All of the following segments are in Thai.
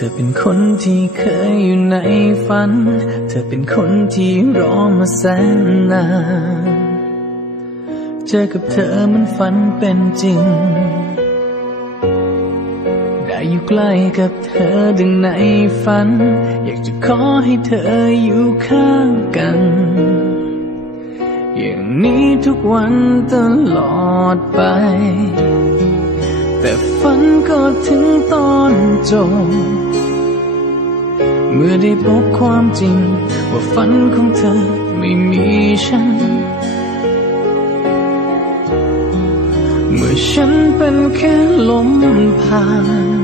ธอเป็นคนที่เคยอยู่ในฝันเธอเป็นคนที่รอมาแสนนานเจอกับเธอมันฝันเป็นจริงได้อยู่ใกล้กับเธอดังในฝันอยากจะขอให้เธออยู่ข้างกันอย่างนี้ทุกวันตลอดไปแต่ฝันก็ถึงตอนจบเมื่อได้พบความจริงว่าฝันของเธอไม่มีฉันเมื่อฉันเป็นแค่ลมผ่าน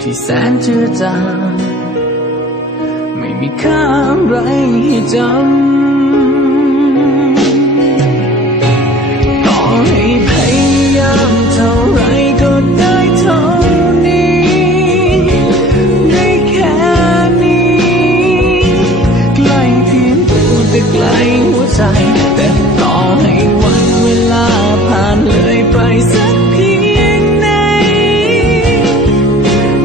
ที่แสนเจือจางไม่มีค่าอะไรให้จำต่อให้พยายามเท่าไรก็ได้เท่านี้ได้แค่นี้ใกล้เพียงตัวแต่ไกลหัวใจแต่ต่อให้วันเวลาผ่านเลยไปสักเพียงไหน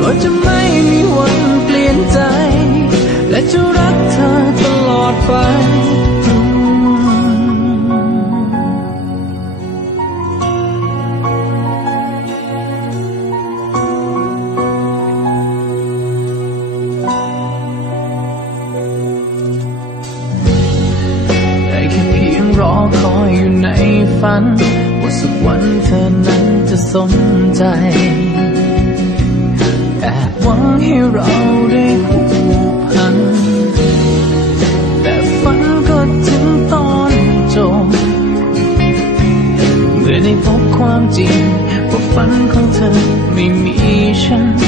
ก็จะไม่มีวันเปลี่ยนใจและจะรักเธอตลอดไปได้แค่เพียงรอคอยอยู่ในฝันว่าสักวันเธอนั้นจะสนใจแอบหวังให้เราได้ผูกพันแต่ฝันก็ถึงตอนจบเมื่อได้พบความจริงว่าฝันของเธอไม่มีฉัน